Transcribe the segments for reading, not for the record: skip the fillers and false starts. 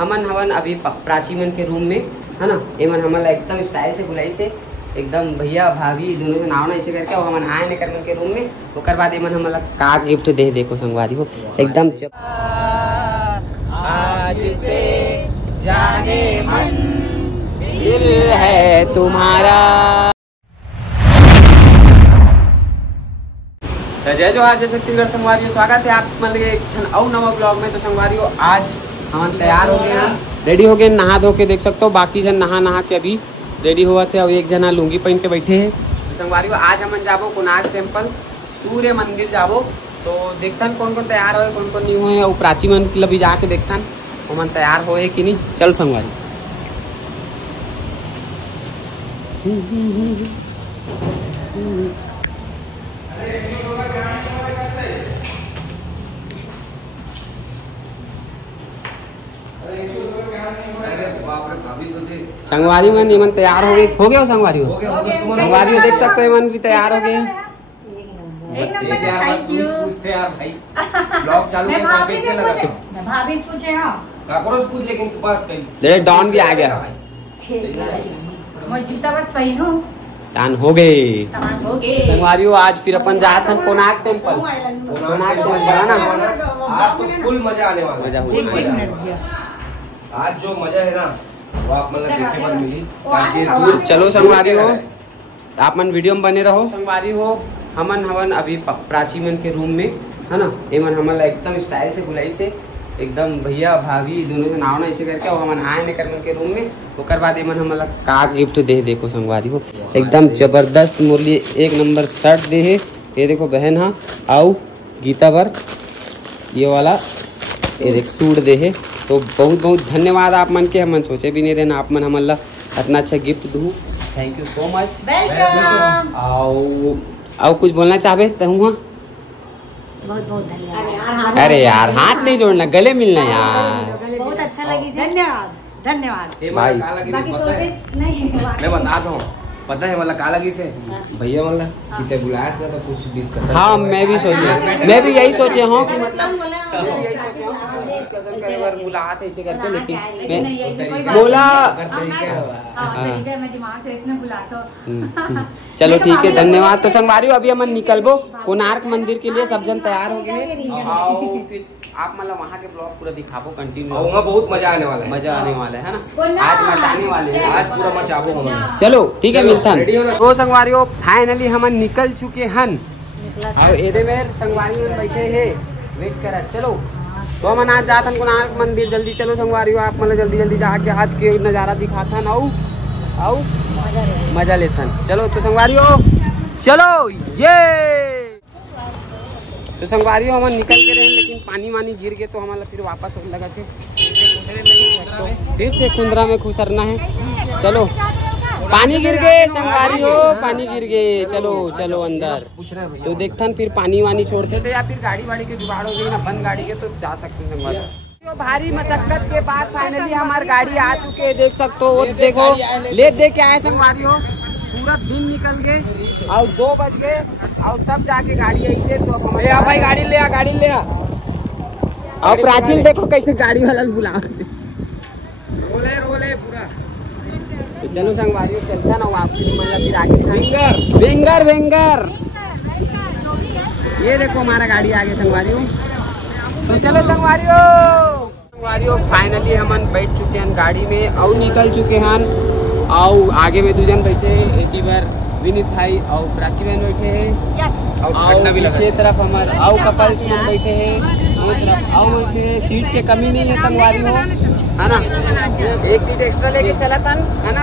हमन हवन अभी प्राची मन के रूम में है ना। एमन हमला एकदम स्टाइल से बुलाई से एकदम भैया भाभी दोनों के नाव ना ऐसे करके हमन आए ने कर मन के रूम में। ओकर बाद एमन हमला का गिफ्ट दे देखो संगवारी हो एकदम आज से जाने मन दिल है तुम्हारा। जय जोहार जय छत्तीसगढ़ संगवारियों, स्वागत है आप मतलब एक और नवा ब्लॉग में। तो संगवारियों आज हम तैयार हो गए हैं, रेडी हो गए, नहा धो के देख सकते हो। बाकी जन नहा के अभी रेडी हुआ थे और एक जना लुंगी पहन के बैठे हैं। तो संगवारियों आज हम जाबो कोणार्क टेम्पल सूर्य मंदिर जाबो। तो देखतन कौन कौन तैयार हो कौन कौन नहीं हुए और प्राची मन के भी जाके देखतन हमन तैयार होए कि नहीं। चल संगवारी संगवारी मन इमन तैयार हो गए हो संगवारी हो संगवारी हो देख सकते हो इमन भी तैयार हो गए। पूछते यार भाई ब्लॉग चालू कैसे लगा? भाभी पूछे हां काकरोज पूछ लेकिन बस कहीं डॉन भी आ गया। मैं जूता बस पहनूं तान हो गए संगवारियों। आज फिर अपन जात हन कोणार्क टेम्पल है ना। आज तो फुल मजा आने वाला है। आज जो मजा है ना वो आप मतलब देखने पर मिली ताकि चलो संगवारी हो आप मन वीडियो में बने रहो। संगवारी हो हमन हवन अभी प्राची मन के रूम में है ना। एमन हमला एकदम स्टाइल से बुलाई से एकदम भैया भाभी दोनों के नाव ना ऐसे करके हमन आए ने कर मन के रूम में। ओकर बाद एमन हमला का गिफ्ट दे देखो संगवारी हो एकदम जबरदस्त मुरली एक नंबर शर्ट दे है। ये देखो बहन हाँ आओ गीता बर ये वाला ये देख सूट दे है। तो बहुत बहुत धन्यवाद आप मन के, हमन सोचे भी नहीं रहना आप मन हमला इतना अच्छा गिफ्ट दूँ। Thank you so much. आओ कुछ बोलना चाहे तो हुआ बहुत बहुत धन्यवाद। अरे यार हाथ नहीं जोड़ना गले मिलना यार बहुत अच्छा लगी। धन्यवाद धन्यवाद भाई। बाकी सोचे नहीं मैं बताता हूँ पता है मतलब का लगी से भैया मतलब कितने बुलाया था तो कुछ डिस्कशन। हाँ मैं भी यही सोचे हूँ कि मतलब बुलाते ऐसे करके लेकिन बोला चलो ठीक है धन्यवाद। तो संगवारी अभी हम निकलबो कोणार्क मंदिर के लिए, सब जन तैयार हो गए। आप मतलब वहाँ के ब्लॉग पूरा दिखाबो कंटिन्यू। वहाँ बहुत मजा आने वाला है, मजा आने वाला है ना। आज मचाने वाले हैं, आज पूरा मचाबो हम। चलो ठीक है मिलता है। वो संगवारियों फाइनली हम निकल चुके हन और एदे में संगवारी में बैठे हैं वेट कर। चलो तो हम आज जात हन कोणार्क मंदिर जल्दी। चलो संगवारियों आप मतलब जल्दी जल्दी जाके आज के नज़ारा दिखाथन आओ मजा लेथन। चलो तो संगवारियों चलो ये तो संगवारियों हम निकल के रहे लेकिन पानी वानी गिर गए तो हमारा फिर वापस लगा थे फिर से कुंदरा में खुसरना है। चलो पानी गिर गए संगवारियों पानी गिर गए। चलो चलो अंदर तो देखथन फिर पानी वानी छोड़ते थे या फिर गाड़ी वाड़ी के जुगाड़ हो गई ना बंद गाड़ी के तो जा सकते हैं संगवारियों। भारी मशक्कत के बाद फाइनली हमारी गाड़ी आ चुके हैं देख सकते हो। देखो ले दे के आए संगवारियों पूरा दिन निकल गए और 2 बज गए और तब जाके गाड़ी ऐसे तो भाई गाड़ी ले आ और प्राचीन देखो कैसे गाड़ी वाला बुला रोले पूरा। तो चलो संगवारियों चलता ना आपकी मतलब फिर आगे वेंगर ये देखो हमारा गाड़ी आगे संगवारियों। तो चलो संगवारियों फाइनली हम बैठ चुके हैं गाड़ी में और निकल चुके हैं और आगे में 2 जन बैठे एक बार विनीत भाई और प्राची बहन बैठे हैं और पीछे तरफ हमारे आओ कपल्स में बैठे हैं ये तरफ आओ बैठे हैं। सीट के कमी नहीं है संगवारी हो है ना, एक सीट एक्स्ट्रा लेके चला था है ना।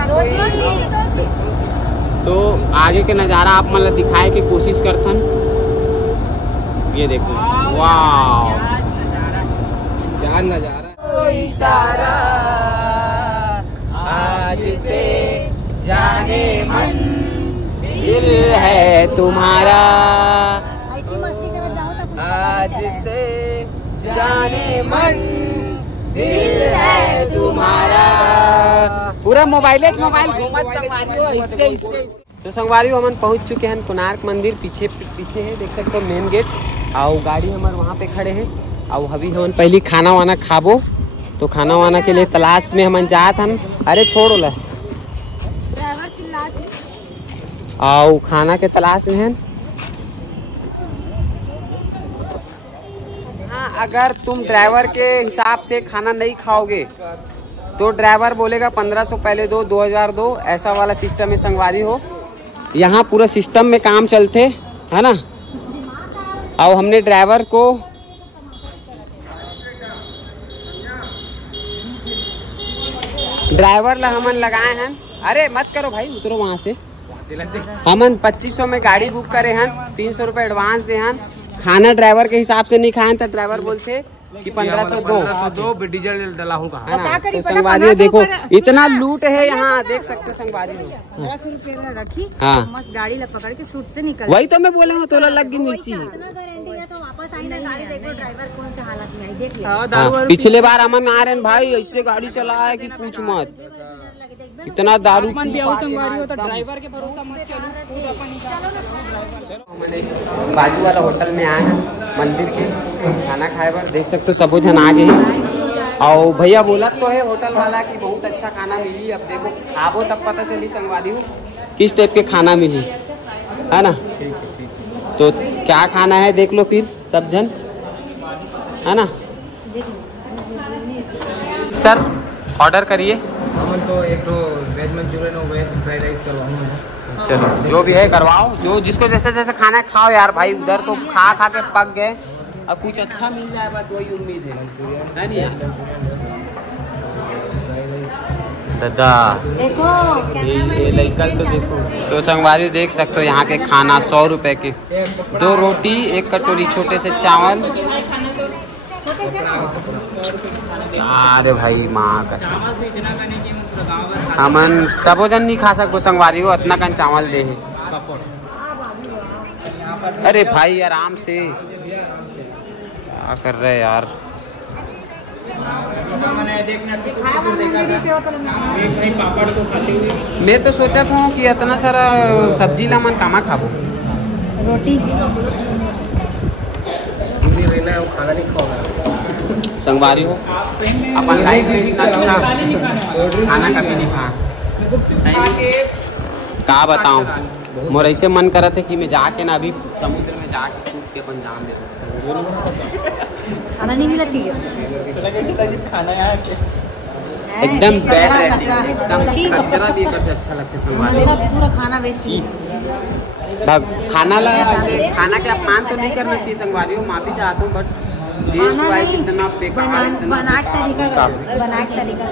तो आगे के नज़ारा आप मतलब दिखाए की कोशिश करथन। ये देखो वाह क्या नज़ारा। इशारा आज से जाने मन दिल है तुम्हारा आज से जाने मन दिल है तुम्हारा। पूरा मोबाइल घूमत संगवारियों इससे। तो संगवारियों हम पहुंच चुके हैं कोणार्क मंदिर। पीछे है देख सकते हो मेन गेट और गाड़ी हमारे वहाँ पे खड़े हैं और अभी हम पहले खाना वाना खाबो तो खाना वाना के लिए तलाश में हम जात हन। अरे छोड़ो ला ड्राइवर चिल्लाते आओ खाना के तलाश में है। हाँ, अगर तुम ड्राइवर के हिसाब से खाना नहीं खाओगे तो ड्राइवर बोलेगा 1500 पहले दो, 2000 दो, ऐसा वाला सिस्टम है संगवारी हो। यहाँ पूरा सिस्टम में काम चलते है ना। अब हमने ड्राइवर को ला हमन लगाए हैं। अरे मत करो भाई, उतरो वहाँ से। हमन 2500 में गाड़ी बुक करे हैं, 300 रुपये एडवांस दे हैं। खाना ड्राइवर के हिसाब से नहीं खाए तो ड्राइवर बोलते कि 1500 दो डीजल डला हूँ है ना। तो संगवारी देखो इतना लूट है यहाँ, देख सकते हो संगवारी। 1500 रुपये में रखी। हाँ, मस्त गाड़ी ला पकड़ के सूट से निकल। वही तो मैं बोला हूँ, तोला लग गई मिर्ची। इतना गारंटी है तो वापस आई ना गाड़ी। देखो ड्राइवर कौन से हालत में आई, देख ले। हाँ, पिछले बार अमन आ रहे हैं भाई, ऐसे गाड़ी चला है कि पूछ मत। इतना दारू ड्राइवर के भरोसा मत चलो। बाजू वाला होटल में आए हैं मंदिर के खाना खाए पर। देख सकते हो सब जन आ गए। और भैया बोला तो है होटल वाला कि बहुत अच्छा खाना मिली। अब देखो खाबो तब पता चली संगवारी हो किस टाइप के खाना मिली है ना। तो क्या खाना है देख लो फिर सब जन, है ना। सर ऑर्डर करिए। हम तो एक तो वेज मंचूरियन और वेज फ्राइड राइस करवाऊंगा। चलो जो भी है करवाओ, जो जिसको जैसे जैसे खाना है खाओ यार भाई। उधर तो खा खा के पक गए, अब कुछ अच्छा मिल जाए बस वही उम्मीद है नहीं यार। दादा देखो ये लड़का तो देखो। तो संगवारी देख सकते हो यहाँ के खाना 100 रुपए के 2 रोटी, 1 कटोरी छोटे से चावल। अरे भाई माँ कसम हमन सबो जन नहीं खा सको संगवारी हो, इतना कन चावल दे है। अरे भाई आराम से क्या कर रहे यार। मैं तो सोचा था कि इतना सारा सब्जी ला मन कामा खाबो। रोटी रहना है वो खाना नहीं खाओगा संगवारी हो। अपन लाइफ में इतना अच्छा खाना कभी नहीं खा सही। क्या बताऊँ, मोर ऐसे मन करा था कि मैं जाके ना अभी समुद्र में जाके कूद के अपन जान दे। खाना नहीं मिला थी एकदम बैड रहती है, एकदम कचरा भी कर से अच्छा लगता है संगवारी। सब पूरा खाना वेस्ट। खाना ला ऐसे खाना के अपमान तो नहीं करना चाहिए संगवारी हो, माफी चाहता हूँ बट टेस्ट वाइज इतना बेकार, बना के तरीका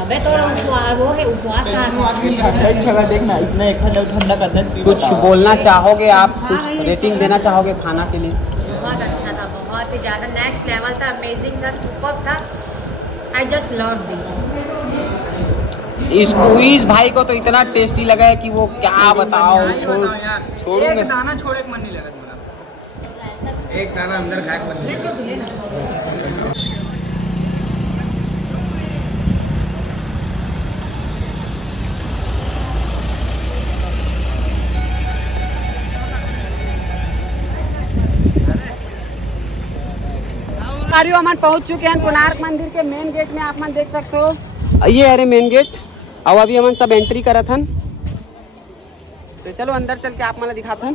अबे तो वो है उपवास ठंडा देखना इतना ठंडा करता है। कुछ बोलना चाहोगे आप, कुछ रेटिंग देना चाहोगे खाना के लिए? बहुत अच्छा था, बहुत ही ज़्यादा नेक्स्ट लेवल था, अमेजिंग था, सुपर था। आई जस्ट लव इस भाई को तो इतना टेस्टी लगा है कि वो क्या बताओ। छोड़ो एक दाना छोड़े मन नहीं लगा तुम्हारा, एक दाना अंदर खाए मन नहीं लगा। हम पहुंच चुके हैं कोणार्क मंदिर के मेन गेट में। आप मन देख सकते हो ये अरे मेन गेट। अब अभी हम सब एंट्री करा था, तो चलो अंदर चल के आप मला दिखाते हैं।